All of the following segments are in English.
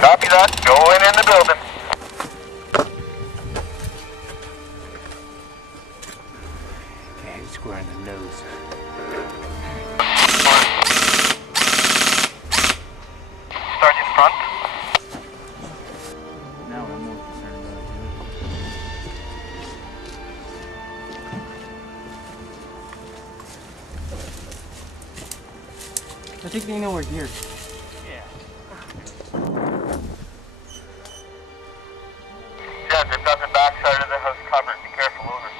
Copy that. Going in the building. Okay, square in the nose. Sergeant front. Now I'm more concerned about it. I think they know we're here. Yeah, they've got the backside of the house covered. Be careful, over.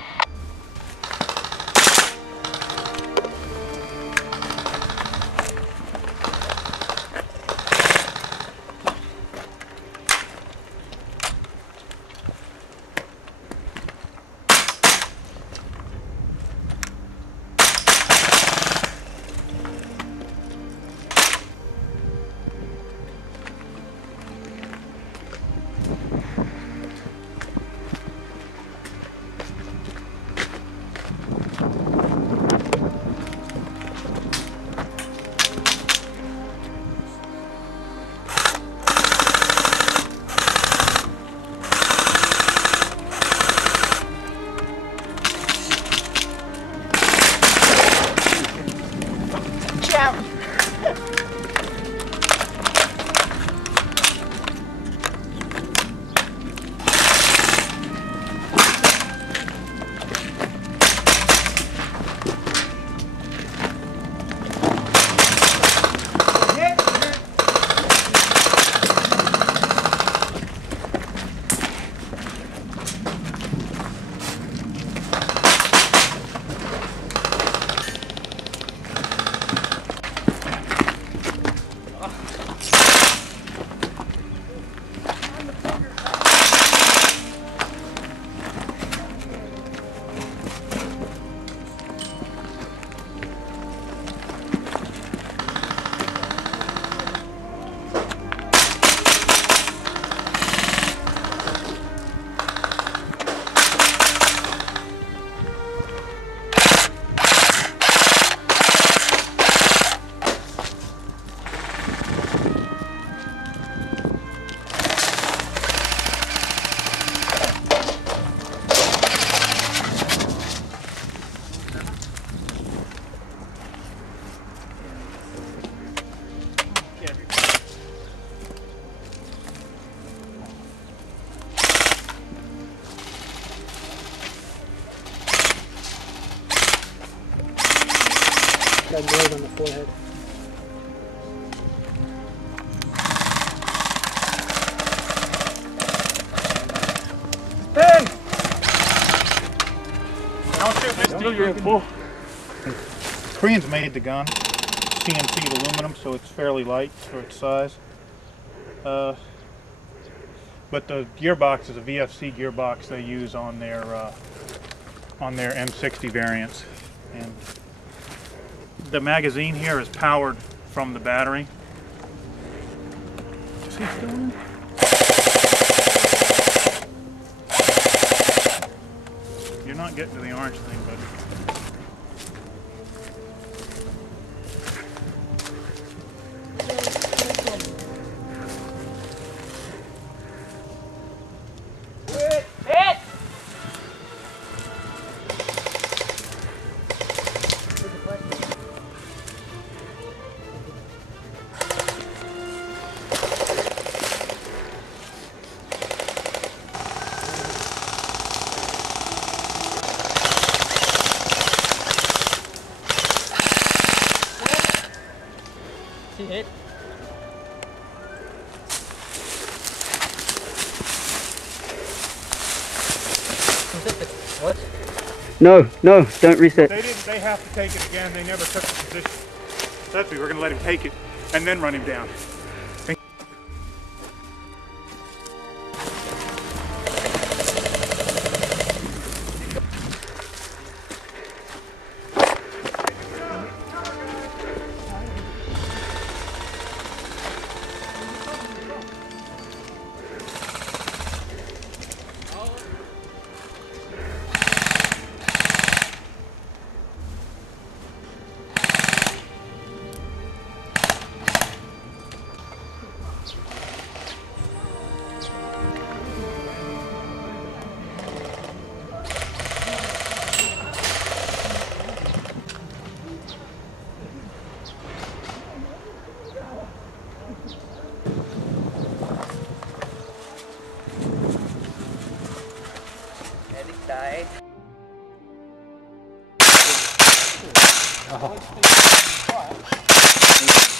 Got blade on the forehead. Hey! Don't shoot this till you're full. Koreans made the gun, CNC aluminum, so it's fairly light for its size. But the gearbox is a VFC gearbox they use on their M60 variants. And the magazine here is powered from the battery. Is he still in? You're not getting to the orange thing, but. Hit. What? No, no, don't reset. They didn't. They have to take it again. They never took the position. That's we were going to let him take it and then run him down. Thank you.